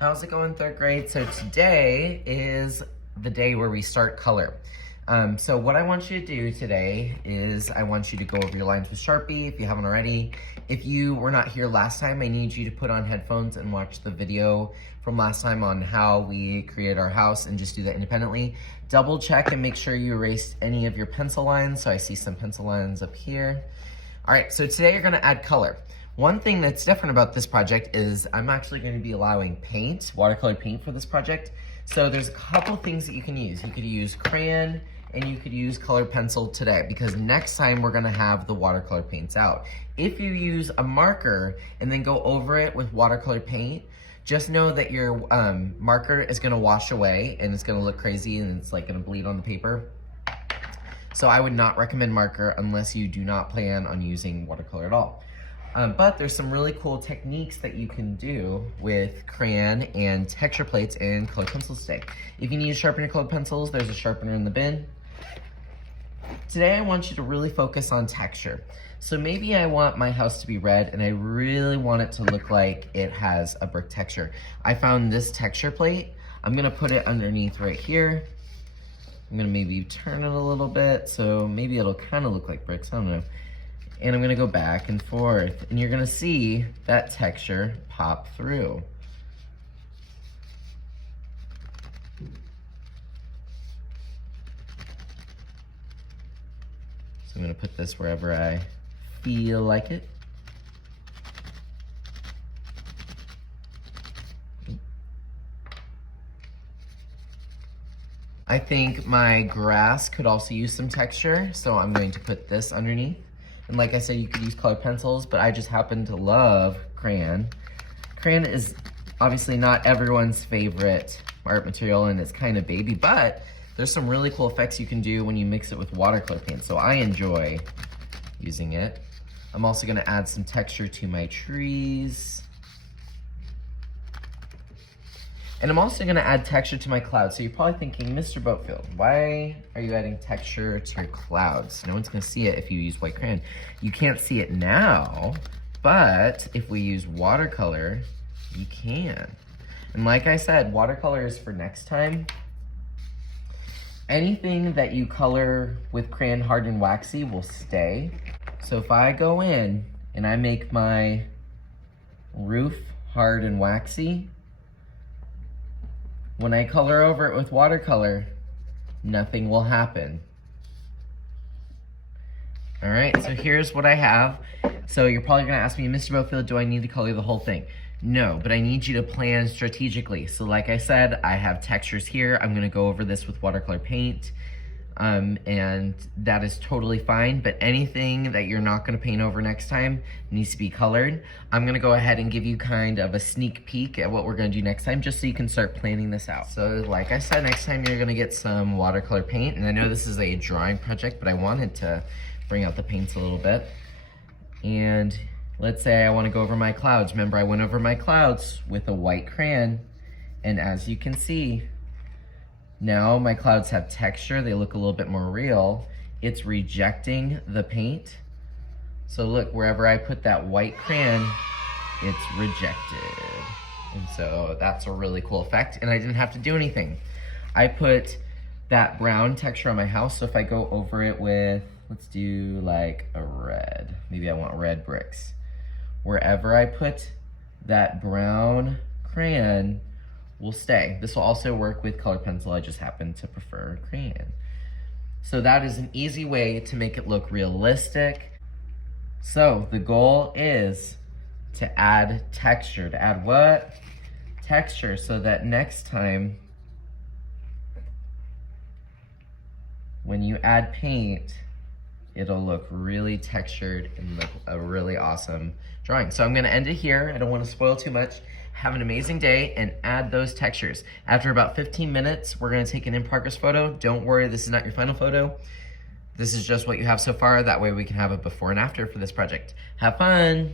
How's it going, third grade? So today is the day where we start color. So what I want you to do today is I want you to go over your lines with Sharpie if you haven't already. If you were not here last time, I need you to put on headphones and watch the video from last time on how we create our house and just do that independently. Double check and make sure you erased any of your pencil lines. So I see some pencil lines up here. All right, so today you're gonna add color. One thing that's different about this project is I'm actually going to be allowing paint, watercolor paint for this project. So there's a couple things that you can use. You could use crayon and you could use colored pencil today because next time we're going to have the watercolor paints out. If you use a marker and then go over it with watercolor paint, just know that your marker is going to wash away and it's going to look crazy and it's like going to bleed on the paper. So I would not recommend marker unless you do not plan on using watercolor at all. But there's some really cool techniques that you can do with crayon and texture plates and colored pencils today. If you need to sharpen your colored pencils, there's a sharpener in the bin. Today I want you to really focus on texture. So maybe I want my house to be red and I really want it to look like it has a brick texture. I found this texture plate. I'm gonna put it underneath right here. I'm gonna maybe turn it a little bit so maybe it'll kind of look like bricks, I don't know. And I'm gonna go back and forth, and you're gonna see that texture pop through. So I'm gonna put this wherever I feel like it. I think my grass could also use some texture, so I'm going to put this underneath. And like I said, you could use colored pencils, but I just happen to love crayon. Crayon is obviously not everyone's favorite art material and it's kind of baby, but there's some really cool effects you can do when you mix it with watercolor paint. So I enjoy using it. I'm also gonna add some texture to my trees. And I'm also gonna add texture to my clouds. So you're probably thinking, Mr. Boatfield, why are you adding texture to your clouds? No one's gonna see it if you use white crayon. You can't see it now, but if we use watercolor, you can. And like I said, watercolor is for next time. Anything that you color with crayon hard and waxy will stay. So if I go in and I make my roof hard and waxy, when I color over it with watercolor, nothing will happen. All right, so here's what I have. So you're probably gonna ask me, Mr. Boatfield, do I need to color the whole thing? No, but I need you to plan strategically. So like I said, I have textures here. I'm gonna go over this with watercolor paint. And that is totally fine, but anything that you're not gonna paint over next time needs to be colored. I'm gonna go ahead and give you kind of a sneak peek at what we're gonna do next time, just so you can start planning this out. So like I said, next time you're gonna get some watercolor paint, and I know this is a drawing project, but I wanted to bring out the paints a little bit. And let's say I wanna go over my clouds. Remember, I went over my clouds with a white crayon, and as you can see, now my clouds have texture, they look a little bit more real. It's rejecting the paint. So look, wherever I put that white crayon, it's rejected. And so that's a really cool effect, and I didn't have to do anything. I put that brown texture on my house, so if I go over it with, let's do like a red, maybe I want red bricks. Wherever I put that brown crayon, will stay. This will also work with colored pencil. I just happen to prefer crayon. So that is an easy way to make it look realistic. So the goal is to add texture. To add what? Texture, so that next time when you add paint, it'll look really textured and look a really awesome drawing. So I'm gonna end it here. I don't wanna spoil too much. Have an amazing day and add those textures. After about 15 minutes, we're gonna take an in-progress photo. Don't worry, this is not your final photo. This is just what you have so far. That way we can have a before and after for this project. Have fun.